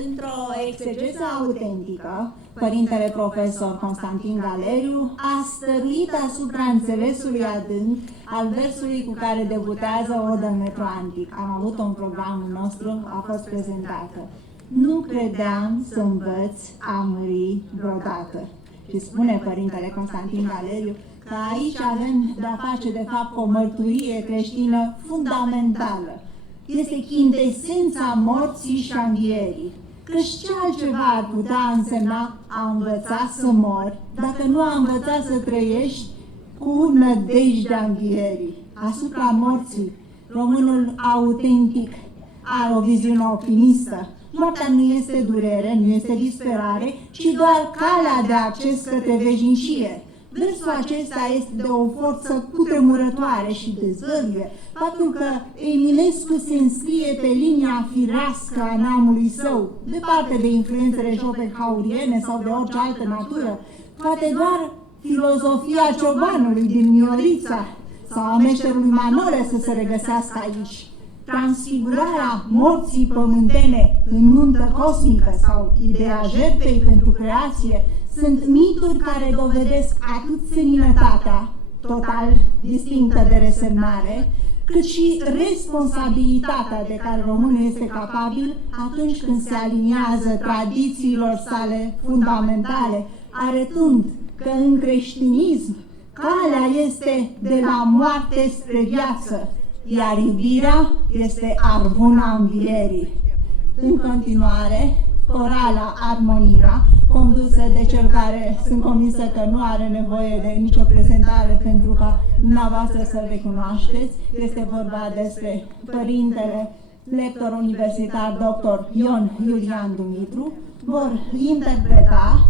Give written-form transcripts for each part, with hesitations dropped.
Într-o exegeză autentică, părintele profesor Constantin Galeriu a stăruit asupra înțelesului adânc al versului cu care debutează Oda în metru antic. Am avut-o în programul nostru, a fost prezentată. Nu credeam să învăț a muri vreodată. Și spune părintele Constantin Galeriu că aici avem de-a face de fapt o mărturie creștină fundamentală. Este chintesența morții și a învierii. Căci ce altceva ar putea însemna a învăța să mori, dacă nu a învăța să trăiești cu nădejdea învierii. Asupra morții, românul autentic are o viziune optimistă. Moartea nu este durere, nu este disperare, ci doar calea de acces către veșnicie. Versul acesta este de o forță cutremurătoare și dezvăluie faptul că Eminescu se înscrie pe linia firească a neamului său, departe de influențele schopenhaueriene sau de orice altă natură, poate doar filozofia ciobanului din Miorița sau a meșterului Manole să se regăsească aici. Transfigurarea morții pământene în nuntă cosmică sau ideea jertfei pentru creație sunt mituri care dovedesc atât seninătatea, total distinctă de resemnare, cât și responsabilitatea de care românul este capabil atunci când se aliniază tradițiilor sale fundamentale, arătând că în creștinism calea este de la moarte spre viață, iar iubirea este arvuna învierii. În continuare, corala Armonia, condusă de cel care sunt convinsă că nu are nevoie de nicio prezentare pentru ca dumneavoastră să-l recunoașteți, este vorba despre părintele lector universitar dr. Ion Iulian Dumitru, vor interpreta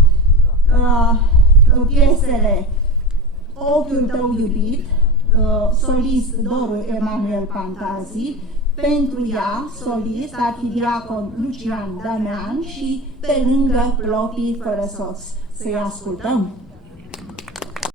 piesele Ochiul tău iubit, solist Doru Emanuel Pantazi, pentru ea, solist, arhidiacon Lucian Damean și pe lângă plopii fără sos. Să-i ascultăm!